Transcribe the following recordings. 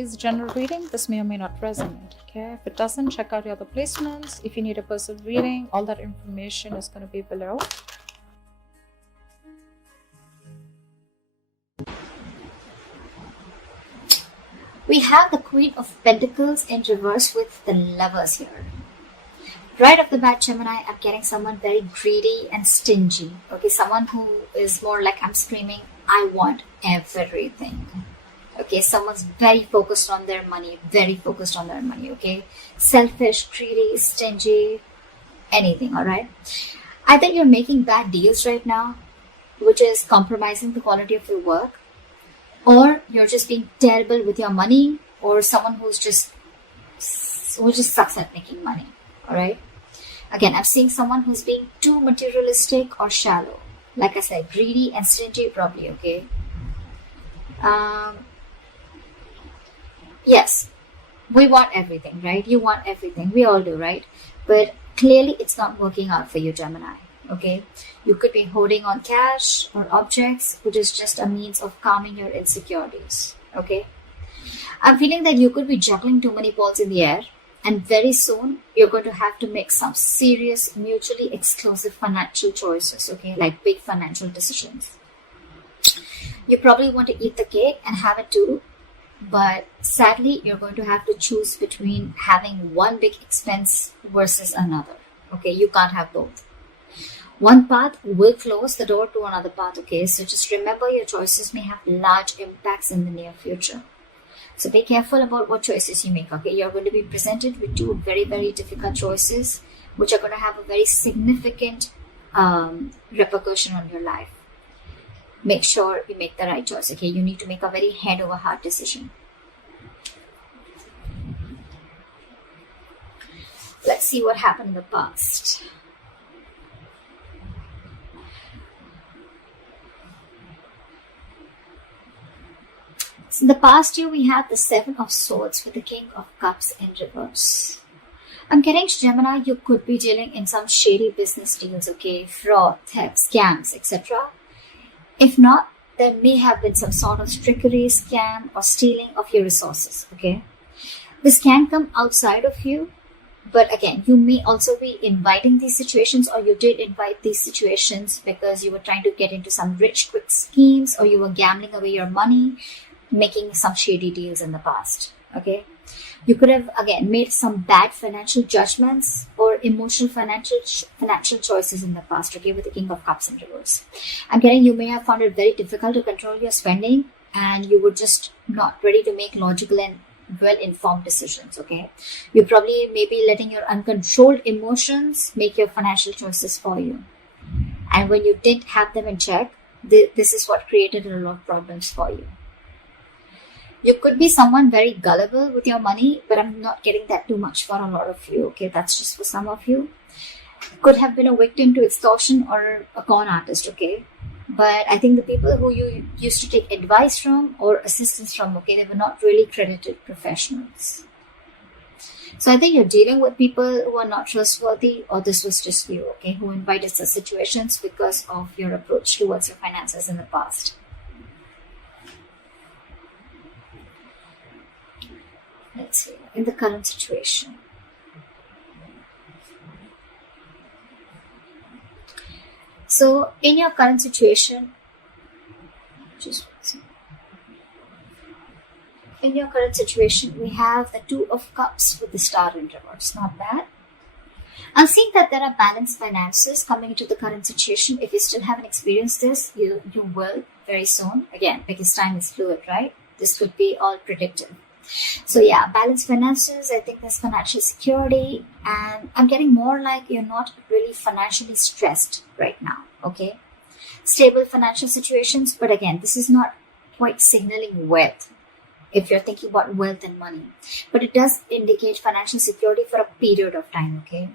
is a general reading. This may or may not resonate. Okay, if it doesn't, check out your other placements. If you need a personal reading, all that information is going to be below. We have the Queen of Pentacles in reverse with the Lovers here. Right off the bat, Gemini, I'm getting someone very greedy and stingy. Okay, someone who is more like, I'm screaming, I want everything. Okay, someone's very focused on their money, okay? Selfish, greedy, stingy, anything, all right? Either you're making bad deals right now, which is compromising the quality of your work, or you're just being terrible with your money, or someone who just sucks at making money, all right? Again, I'm seeing someone who's being too materialistic or shallow. Like I said, greedy and stingy probably, okay? Yes, we want everything, right? You want everything. We all do, right? But clearly it's not working out for you, Gemini, okay? You could be holding on cash or objects, which is just a means of calming your insecurities, okay? I'm feeling that you could be juggling too many balls in the air, and very soon you're going to have to make some serious, mutually exclusive financial choices, okay? Like big financial decisions. You probably want to eat the cake and have it too, but sadly, you're going to have to choose between having one big expense versus another, okay? You can't have both. One path will close the door to another path, okay? So just remember, your choices may have large impacts in the near future. So be careful about what choices you make, okay? You're going to be presented with two very, very difficult choices, which are going to have a very significant repercussion on your life. Make sure you make the right choice, okay? You need to make a very head over heart decision. Let's see what happened in the past. So in the past year, we have the Seven of Swords with the King of Cups in reverse. I'm getting, Gemini, you could be dealing in some shady business deals, okay? Fraud, theft, scams, etc. If not, there may have been some sort of trickery, scam, or stealing of your resources, okay? This can come outside of you, but again, you may also be inviting these situations, or you did invite these situations because you were trying to get into some rich, quick schemes, or you were gambling away your money, making some shady deals in the past, okay? You could have, again, made some bad financial judgments or emotional financial choices in the past, okay, with the King of Cups in reverse. I'm getting, you may have found it very difficult to control your spending, and you were just not ready to make logical and well-informed decisions, okay? You probably may be letting your uncontrolled emotions make your financial choices for you. And when you didn't have them in check, this is what created a lot of problems for you. You could be someone very gullible with your money, but I'm not getting that too much for a lot of you, okay? That's just for some of you. Could have been a victim to extortion or a con artist, okay? But I think the people who you used to take advice from or assistance from, okay, they were not really credited professionals. So I think you're dealing with people who are not trustworthy, or this was just you, okay, who invited such situations because of your approach towards your finances in the past. Let's see, in the current situation. So, in your current situation, we have the Two of Cups with the Star in reverse. Not bad. I'm seeing that there are balanced finances coming into the current situation. If you still haven't experienced this, you will very soon. Again, because time is fluid, right? This could be all predictive. So yeah, balanced finances, I think there's financial security, and I'm getting more like you're not really financially stressed right now, okay? Stable financial situations, but again, this is not quite signaling wealth if you're thinking about wealth and money. But it does indicate financial security for a period of time, okay?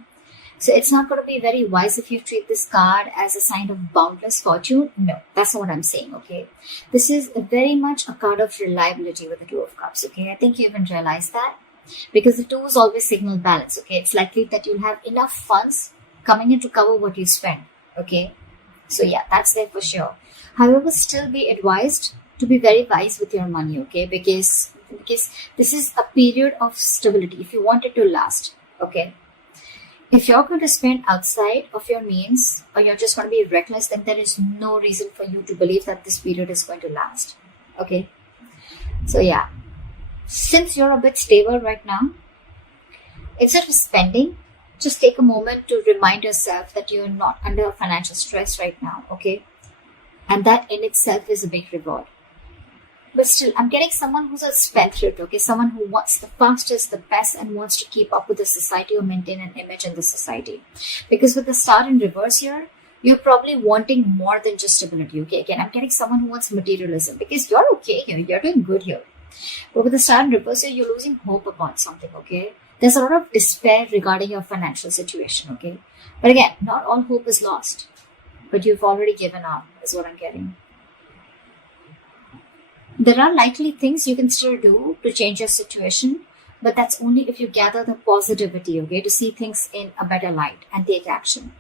So it's not going to be very wise if you treat this card as a sign of boundless fortune. No, that's not what I'm saying, okay? This is very much a card of reliability with the Two of Cups, okay? I think you even realize that, because the twos always signal balance, okay? It's likely that you'll have enough funds coming in to cover what you spend, okay? So yeah, that's there for sure. However, still be advised to be very wise with your money, okay? Because everything, because this is a period of stability if you want it to last. Okay, if you're going to spend outside of your means, or you're just going to be reckless, then there is no reason for you to believe that this period is going to last. Okay, so yeah, since you're a bit stable right now, instead of spending, just take a moment to remind yourself that you're not under financial stress right now. Okay, and that in itself is a big reward. But still, I'm getting someone who's a spendthrift, okay? Someone who wants the fastest, the best, and wants to keep up with the society or maintain an image in the society. Because with the star in reverse here, you're probably wanting more than just stability, okay? Again, I'm getting someone who wants materialism, because you're okay here. You're doing good here. But with the star in reverse here, you're losing hope upon something, okay? There's a lot of despair regarding your financial situation, okay? But again, not all hope is lost. But you've already given up, is what I'm getting. There are likely things you can still do to change your situation, but that's only if you gather the positivity, okay, to see things in a better light and take action.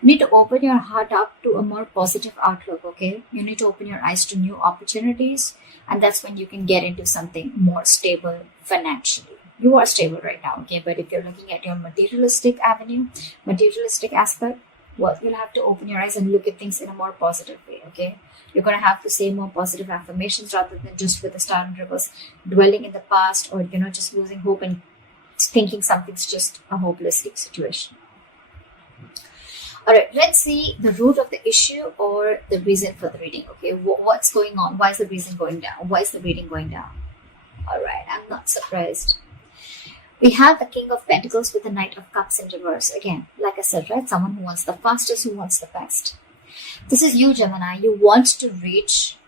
You need to open your heart up to a more positive outlook, okay? You need to open your eyes to new opportunities, and that's when you can get into something more stable financially. You are stable right now, okay? But if you're looking at your materialistic avenue, materialistic aspect, well, you'll have to open your eyes and look at things in a more positive way, okay? You're going to have to say more positive affirmations rather than just with the star in reverse, dwelling in the past, or, just losing hope and thinking something's just a hopeless situation. All right, let's see the root of the issue or the reason for the reading, okay? What's going on? Why is the reason going down? Why is the reading going down? All right, I'm not surprised. We have the King of Pentacles with the Knight of Cups in reverse. Again, like I said, right? Someone who wants the fastest, who wants the best. This is you, Gemini. You want to reach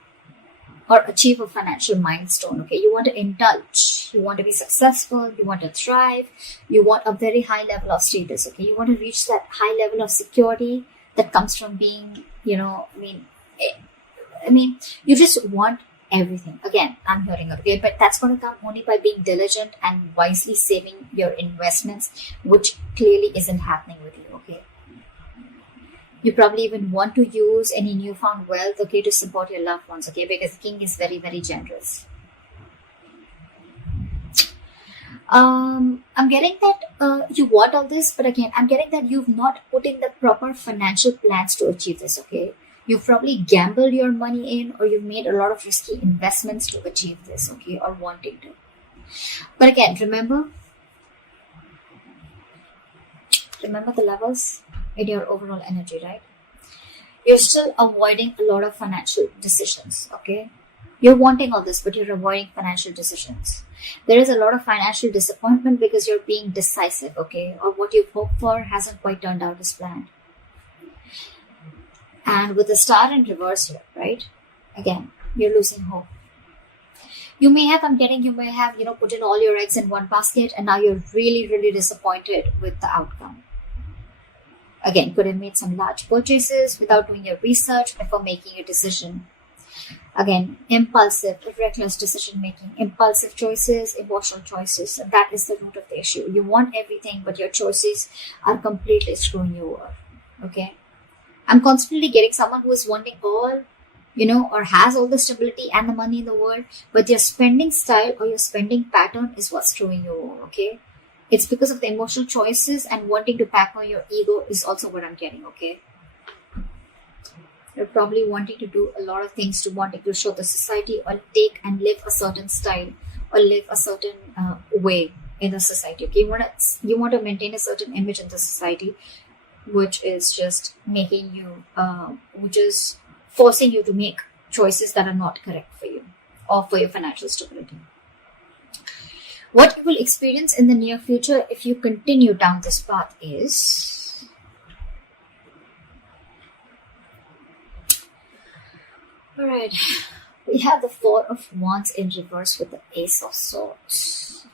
or achieve a financial milestone, okay? You want to indulge. You want to be successful. You want to thrive. You want a very high level of status, okay? You want to reach that high level of security that comes from being, you just want everything. Again, I'm hearing it, okay? But that's going to come only by being diligent and wisely saving your investments, which clearly isn't happening with you, okay? You probably even want to use any newfound wealth, okay, to support your loved ones, okay? Because the king is very, very generous. I'm getting that you want all this, but again, I'm getting that you've not put in the proper financial plans to achieve this, okay? You've probably gambled your money in, or you've made a lot of risky investments to achieve this, okay, or wanting to. But again, remember the levels in your overall energy, right? You're still avoiding a lot of financial decisions, okay? You're wanting all this, but you're avoiding financial decisions. There is a lot of financial disappointment because you're being decisive, okay? Or what you've hoped for hasn't quite turned out as planned. And with the star in reverse here, right? Again, you're losing hope. You may have, put in all your eggs in one basket, and now you're really, really disappointed with the outcome. Again, could have made some large purchases without doing your research before making a decision. Again, impulsive, reckless decision making, impulsive choices, emotional choices. And that is the root of the issue. You want everything, but your choices are completely screwing you over. Okay? I'm constantly getting someone who is wanting all, or has all the stability and the money in the world, but your spending style or your spending pattern is what's screwing you over, okay? It's because of the emotional choices and wanting to pamper your ego is also what I'm getting, okay? You're probably wanting to do a lot of things to wanting to show the society or take and live a certain style or live a certain way in the society, okay? You want to maintain a certain image in the society, which is just making you, which is forcing you to make choices that are not correct for you or for your financial stability. What you will experience in the near future if you continue down this path is alright, we have the Four of Wands in reverse with the Ace of Swords.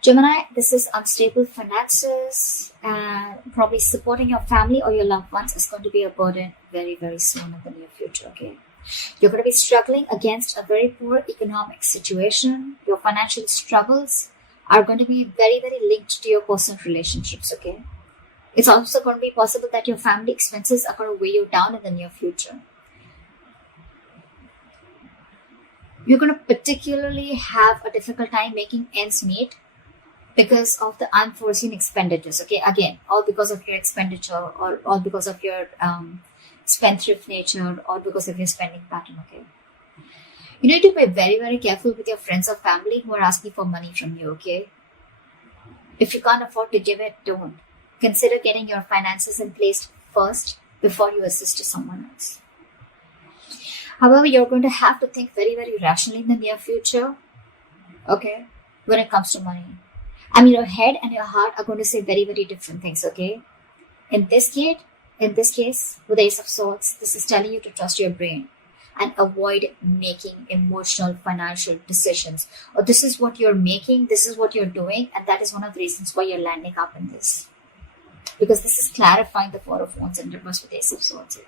Gemini, this is unstable finances, and probably supporting your family or your loved ones is going to be a burden very, very soon in the near future, okay? You're going to be struggling against a very poor economic situation. Your financial struggles are going to be very, very linked to your personal relationships, okay? It's also going to be possible that your family expenses are going to weigh you down in the near future. You're going to particularly have a difficult time making ends meet because of the unforeseen expenditures. Okay, again, all because of your expenditure, or all because of your spendthrift nature, or because of your spending pattern. Okay, you need to be very, very careful with your friends or family who are asking for money from you. Okay, if you can't afford to give it, don't. Consider getting your finances in place first before you assist to someone else. However, you're going to have to think very, very rationally in the near future, okay, when it comes to money. I mean, your head and your heart are going to say very, very different things, okay? In this case, with the Ace of Swords, this is telling you to trust your brain and avoid making emotional financial decisions. Or this is what you're making, this is what you're doing, and that is one of the reasons why you're landing up in this. Because this is clarifying the Four of Wands in reverse with the Ace of Swords here.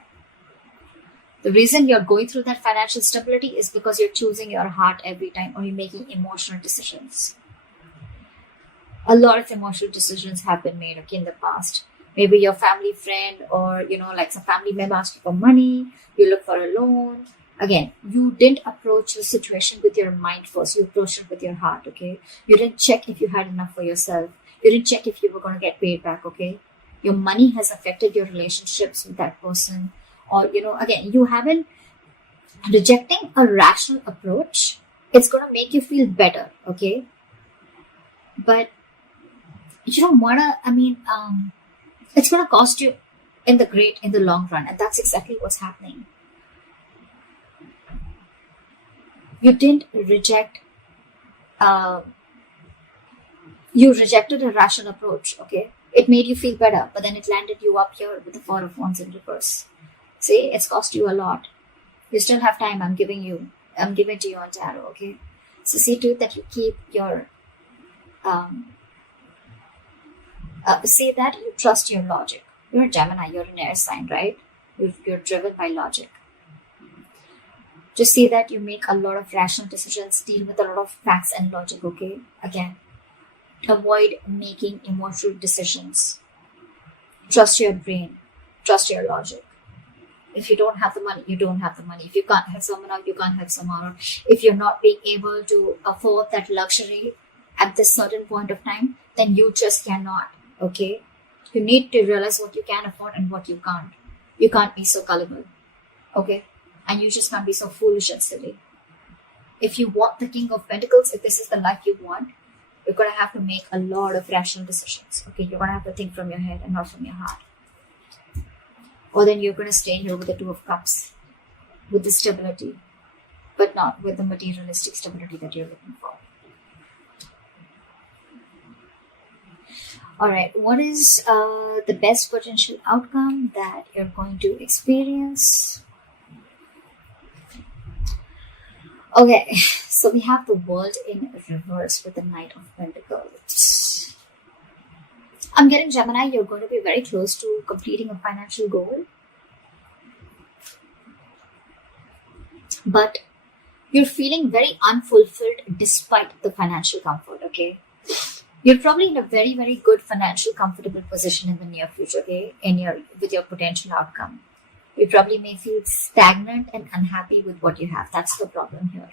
The reason you're going through that financial stability is because you're choosing your heart every time, or you're making emotional decisions. A lot of emotional decisions have been made, okay, in the past. Maybe your family friend, or like some family member asked you for money, you look for a loan. Again, you didn't approach the situation with your mind first, you approached it with your heart, okay? You didn't check if you had enough for yourself. You didn't check if you were going to get paid back, okay? Your money has affected your relationships with that person. Or, again, you haven't rejecting a rational approach. It's going to make you feel better, okay? But you don't want to, it's going to cost you in the long run. And that's exactly what's happening. You didn't reject, you rejected a rational approach, okay? It made you feel better, but then it landed you up here with the Four of Wands in reverse. See, it's cost you a lot. You still have time. I'm giving it to you on tarot, okay? So see to it that you keep your, say that you trust your logic. You're a Gemini, you're an air sign, right? You're driven by logic. Just see that you make a lot of rational decisions, deal with a lot of facts and logic, okay? Again, avoid making emotional decisions. Trust your brain. Trust your logic. If you don't have the money, you don't have the money. If you can't help someone out, you can't help someone out. If you're not being able to afford that luxury at this certain point of time, then you just cannot, okay? You need to realize what you can afford and what you can't. You can't be so gullible, okay? And you just can't be so foolish and silly. If you want the King of Pentacles, if this is the life you want, you're going to have to make a lot of rational decisions, okay? You're going to have to think from your head and not from your heart. Or then you're going to stay here with the Two of Cups, with the stability, but not with the materialistic stability that you're looking for. All right, what is the best potential outcome that you're going to experience? Okay, so we have the World in reverse with the Knight of Pentacles. I'm getting Gemini, you're going to be very close to completing a financial goal. But you're feeling very unfulfilled despite the financial comfort, okay? You're probably in a very, very good financial comfortable position in the near future, okay? With your potential outcome. You probably may feel stagnant and unhappy with what you have. That's the problem here.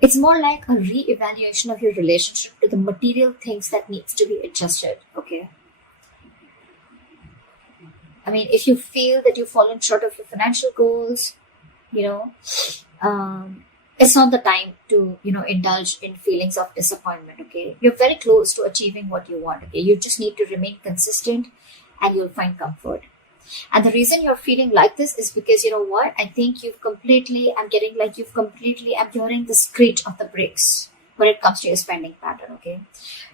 It's more like a re-evaluation of your relationship to the material things that needs to be adjusted, okay? I mean, if you feel that you've fallen short of your financial goals, it's not the time to, indulge in feelings of disappointment, okay? You're very close to achieving what you want, okay? You just need to remain consistent and you'll find comfort. And the reason you're feeling like this is because, you know what? I think I'm hearing the screech of the brakes when it comes to your spending pattern, okay?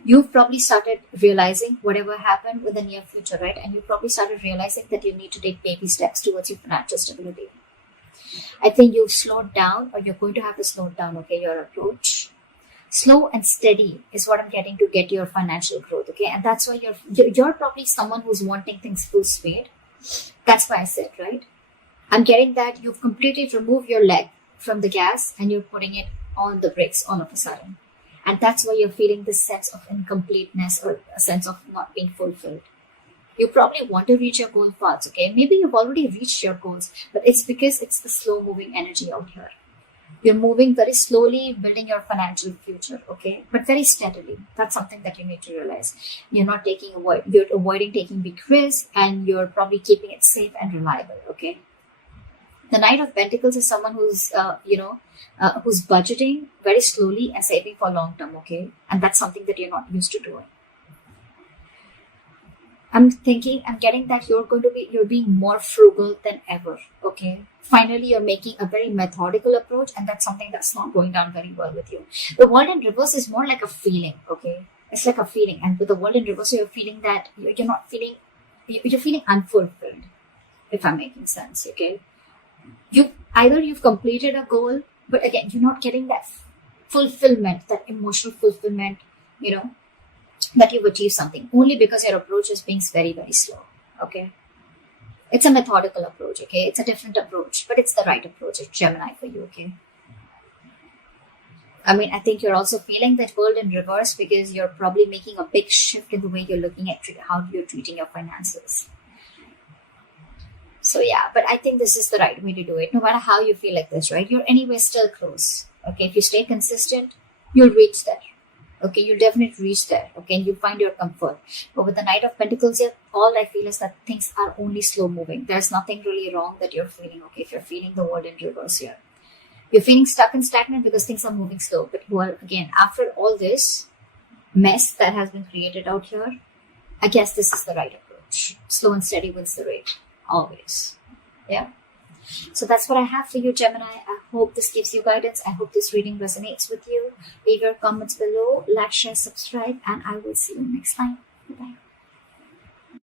You've probably started realizing whatever happened with the near future, right? And you probably started realizing that you need to take baby steps towards your financial stability. I think you've slowed down, or you're going to have to slow down, okay, your approach. Slow and steady is what I'm getting to get your financial growth, okay? And that's why you're probably someone who's wanting things full speed. That's why I said, right? I'm getting that you've completely removed your leg from the gas and you're putting it on the brakes all of a sudden. And that's why you're feeling this sense of incompleteness or a sense of not being fulfilled. You probably want to reach your goal fast, okay? Maybe you've already reached your goals, but it's because it's the slow moving energy out here. You're moving very slowly, building your financial future, okay? But very steadily. That's something that you need to realize. You're avoiding taking big risks, and you're probably keeping it safe and reliable, okay? The Knight of Pentacles is someone who's budgeting very slowly and saving for long term, okay? And that's something that you're not used to doing. I'm getting that you're being more frugal than ever, okay? Finally, you're making a very methodical approach, and that's something that's not going down very well with you. The World in Reverse is more like a feeling, okay? It's like a feeling. And with the World in Reverse, you're feeling that you're feeling unfulfilled, if I'm making sense, okay? You've completed a goal, but again, you're not getting that fulfillment, that emotional fulfillment, that you've achieved something, only because your approach is being very, very slow, okay? It's a methodical approach, okay? It's a different approach, but it's the right approach. It's Gemini for you, okay? I think you're also feeling that World in Reverse because you're probably making a big shift in the way you're looking at how you're treating your finances. So yeah, but I think this is the right way to do it. No matter how you feel like this, right? You're anyway still close, okay? If you stay consistent, you'll reach there. Okay, you'll definitely reach there, okay, and you'll find your comfort. But with the Knight of Pentacles here, all I feel is that things are only slow moving. There's nothing really wrong that you're feeling, okay, if you're feeling the World in Reverse here. You're feeling stuck and stagnant because things are moving slow. But again, after all this mess that has been created out here, I guess this is the right approach. Slow and steady wins the race, always. Yeah. So that's what I have for you, Gemini. I hope this gives you guidance. I hope this reading resonates with you. Leave your comments below, like, share, subscribe, and I will see you next time. Bye-bye.